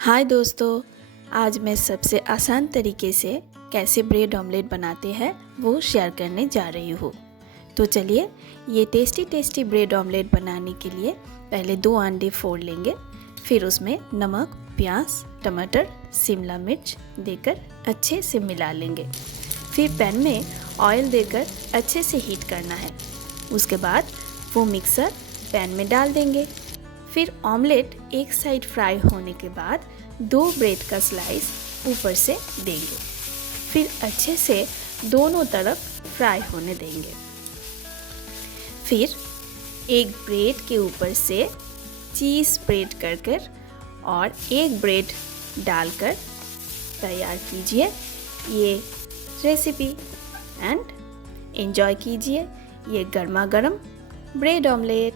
हाय दोस्तों, आज मैं सबसे आसान तरीके से कैसे ब्रेड ऑमलेट बनाते हैं वो शेयर करने जा रही हूँ। तो चलिए, ये टेस्टी ब्रेड ऑमलेट बनाने के लिए पहले 2 अंडे फोड़ लेंगे। फिर उसमें नमक, प्याज, टमाटर, शिमला मिर्च देकर अच्छे से मिला लेंगे। फिर पैन में ऑयल देकर अच्छे से हीट करना है। उसके बाद वो मिक्सर पैन में डाल देंगे। फिर ऑमलेट एक साइड फ्राई होने के बाद 2 ब्रेड का स्लाइस ऊपर से देंगे। फिर अच्छे से दोनों तरफ फ्राई होने देंगे। फिर एक ब्रेड के ऊपर से चीज़ स्प्रेड कर और एक ब्रेड डालकर तैयार कीजिए ये रेसिपी एंड एंजॉय कीजिए ये गर्मा गर्म ब्रेड ऑमलेट।